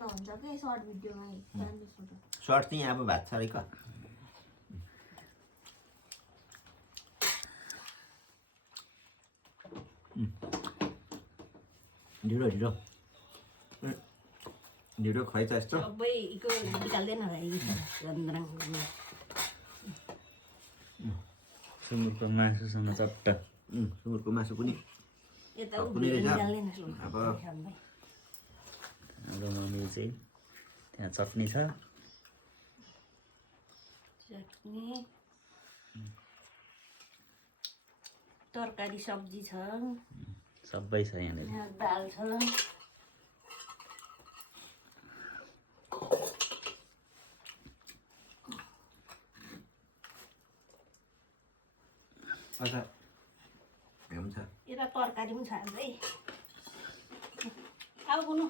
बन्द हुन्छ के सर्ट भिडियोमा सर्ट चाहिँ अब भात छ अरे ढिलो ढिलो ढिलो खुवाइ त यस्तो सबैको निकाल्दैन सुँगुरको मासुसँग चट्ट सुँगुरको मासु पनि अब मम्मी चाहिँ त्यहाँ चटनी छ चटनी तरकारी सब्जी छ सबै छ यहाँनिर दाल छ अचार हुन्छ यता तरकारी पनि छ हाम्रै अब बुनु